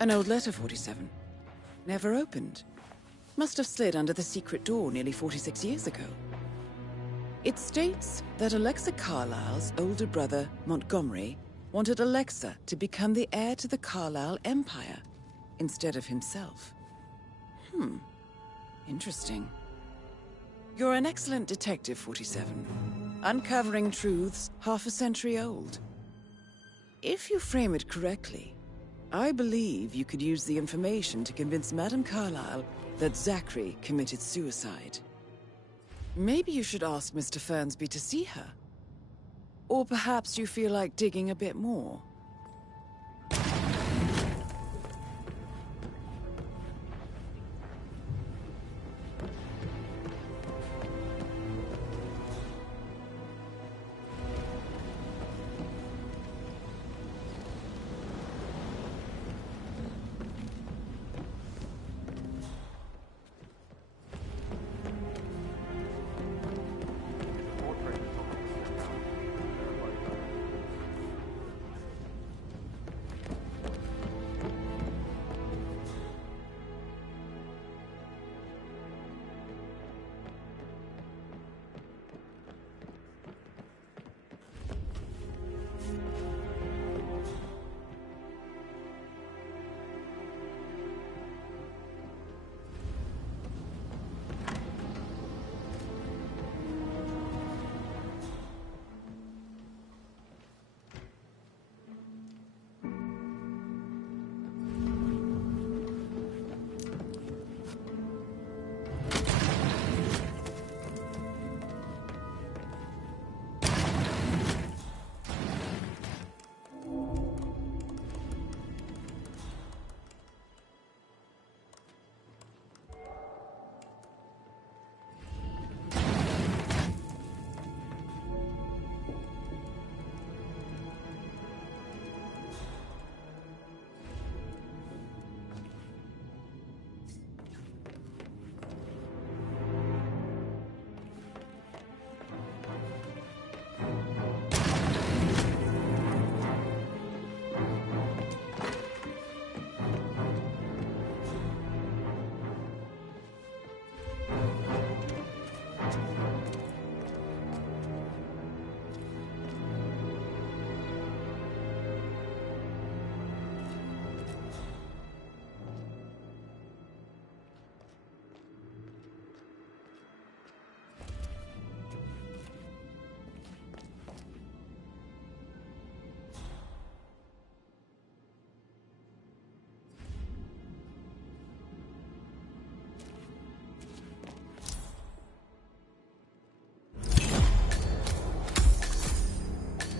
An old letter, 47. Never opened. Must have slid under the secret door nearly 46 years ago. It states that Alexa Carlyle's older brother, Montgomery, wanted Alexa to become the heir to the Carlyle Empire instead of himself. Interesting. You're an excellent detective, 47. Uncovering truths half a century old. If you frame it correctly, I believe you could use the information to convince Madame Carlyle that Zachary committed suicide. Maybe you should ask Mr. Fernsby to see her. Or perhaps you feel like digging a bit more.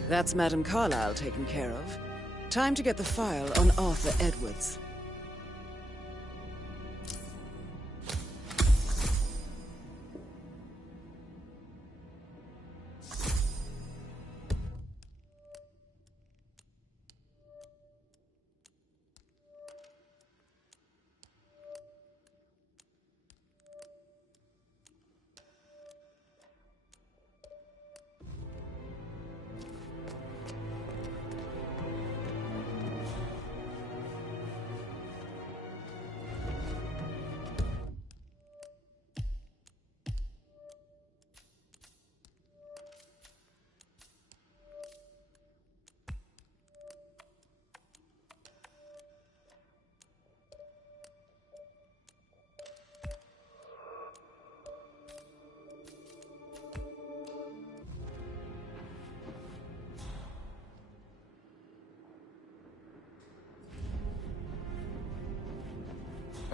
That's Madame Carlyle taken care of. Time to get the file on Arthur Edwards.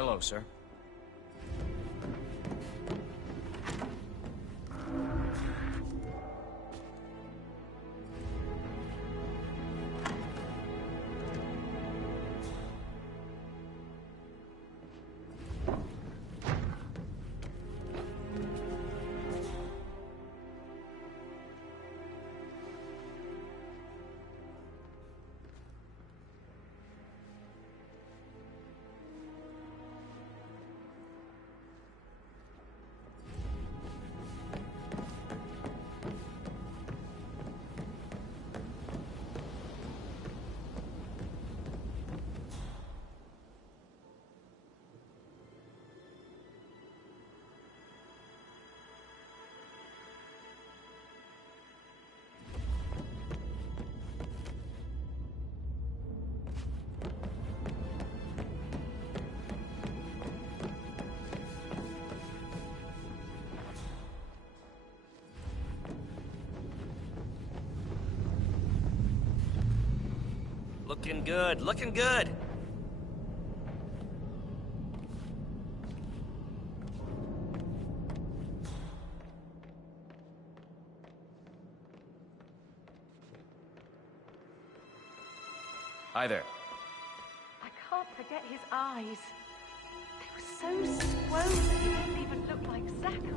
Hello, sir. Looking good, looking good. Hi there. I can't forget his eyes. They were so swollen, he didn't even look like Zachary.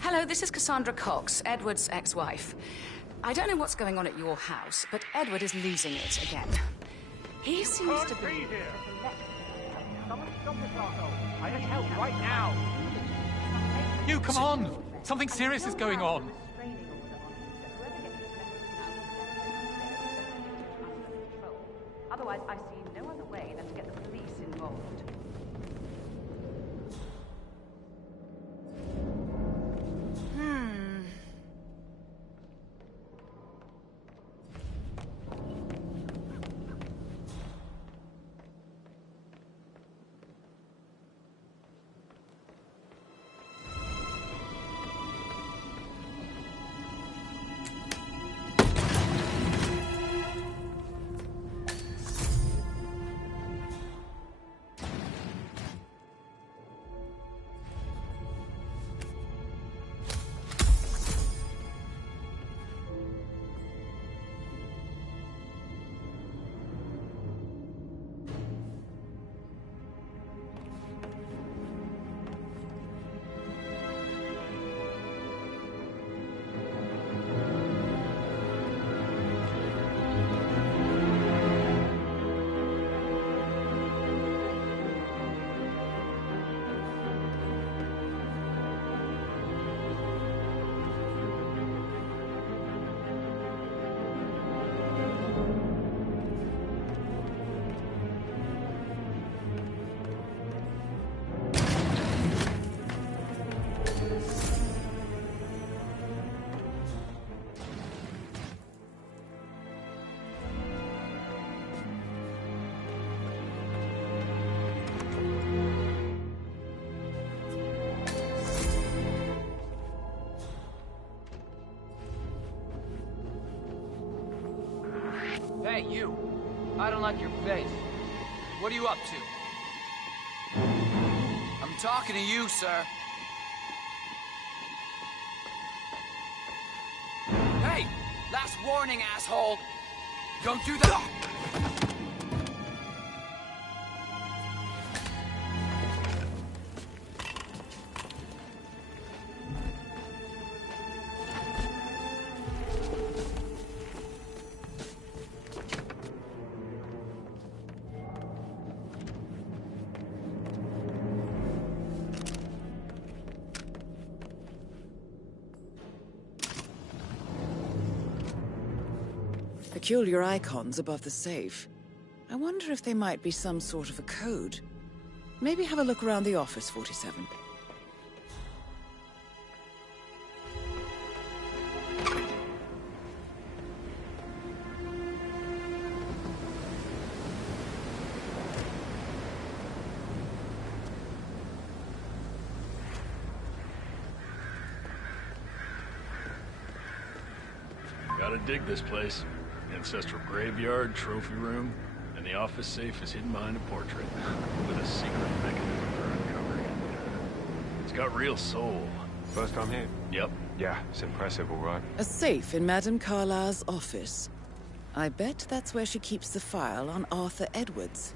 Hello, this is Cassandra Cox, Edward's ex-wife. I don't know what's going on at your house, but Edward is losing it again. He seems to be... Someone stop this asshole. I need help right now. You, come on! Something serious is going on. Otherwise, I see no other way than to get the police involved. You. I don't like your face. What are you up to? I'm talking to you, sir. Hey! Last warning, asshole! Don't do that! Peculiar icons above the safe. I wonder if they might be some sort of a code. Maybe have a look around the office, 47. Gotta dig this place. Ancestral graveyard, trophy room, and the office safe is hidden behind a portrait with a secret mechanism for uncovering it. It's got real soul. First time here? Yep. Yeah, it's impressive, all right. A safe in Madame Carlyle's office. I bet that's where she keeps the file on Arthur Edwards.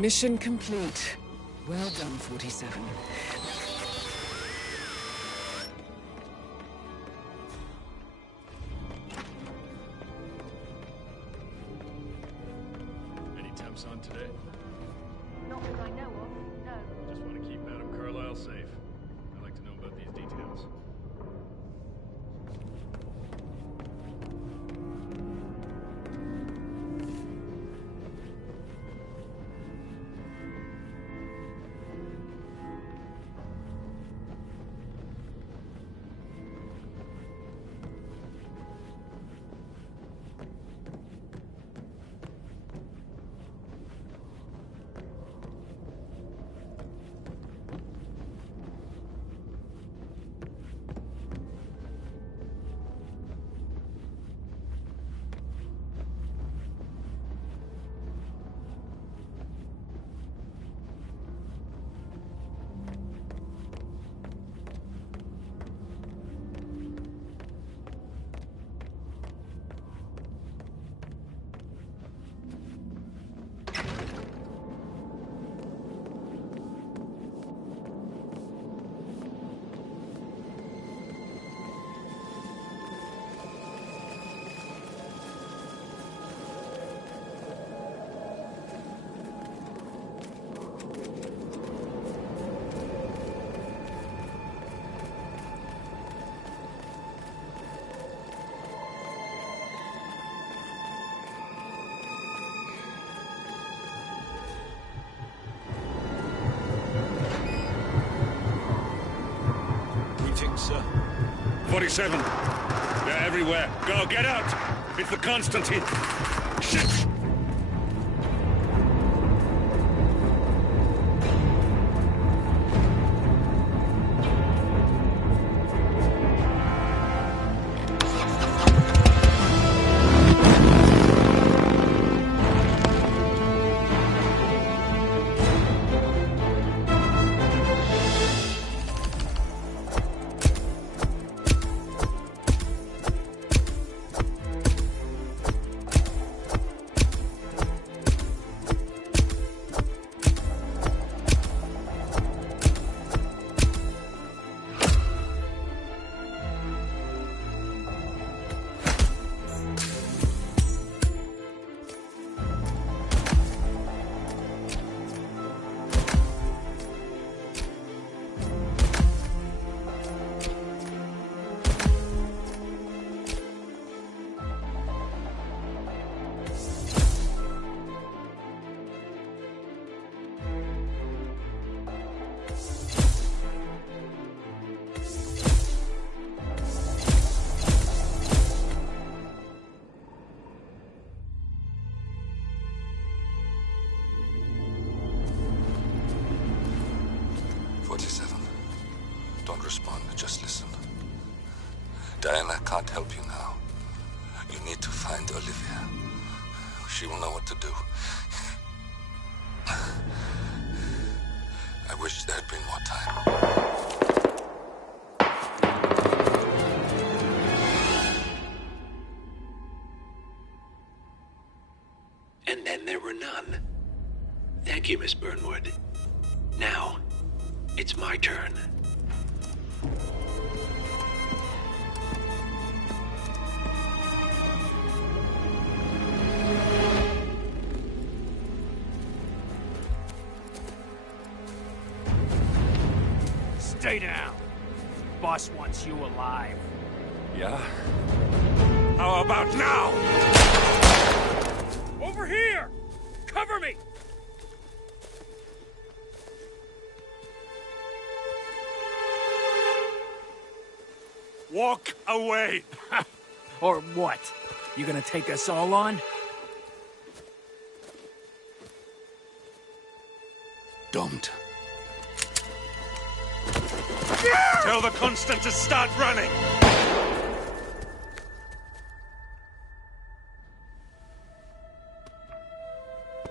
Mission complete. Well done, 47. Any temps on today? Not that I know of, no. Just want to keep Madame Carlyle safe. I'd like to know about these details. Sir. 47. They're everywhere. Go, get out! It's the Constantine. Shit! Don't respond, just listen. Diana can't help you now. You need to find Olivia. She will know what to do. I wish there had been more time. And then there were none. Thank you, Miss Burnwood. Now, it's my turn. Stay down. Boss wants you alive. Yeah? How about now? Over here! Cover me! Walk away! Or what? You gonna take us all on? Don't. Tell the Constant to start running!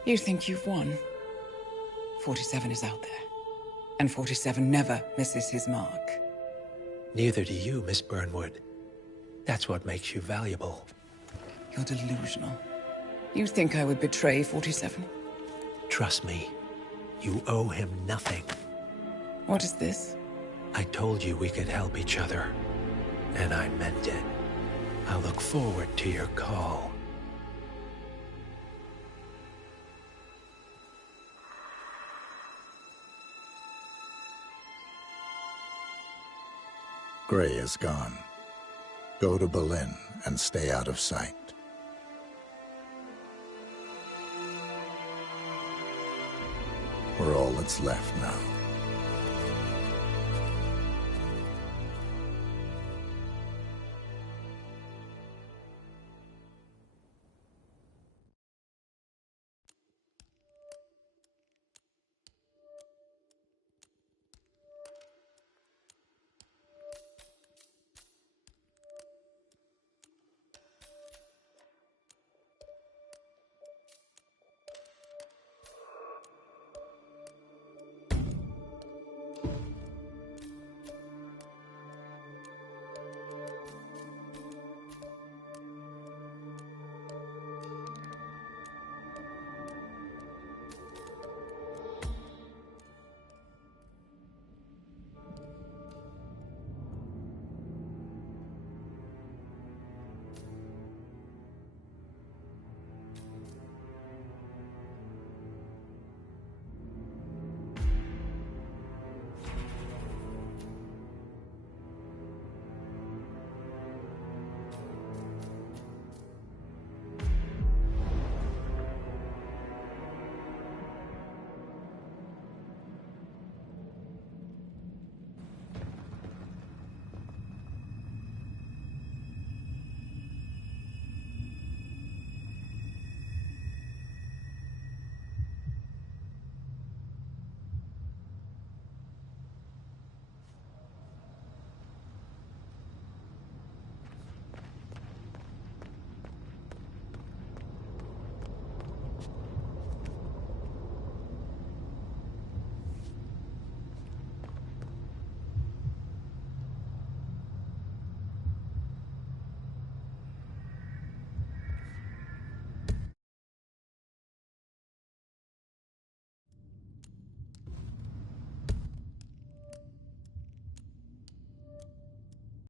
You think you've won? 47 is out there. And 47 never misses his mark. Neither do you, Miss Burnwood. That's what makes you valuable. You're delusional. You think I would betray 47? Trust me, You owe him nothing. What is this? I told you we could help each other, and I meant it. I look forward to your call. Gray is gone. Go to Berlin and stay out of sight. We're all that's left now.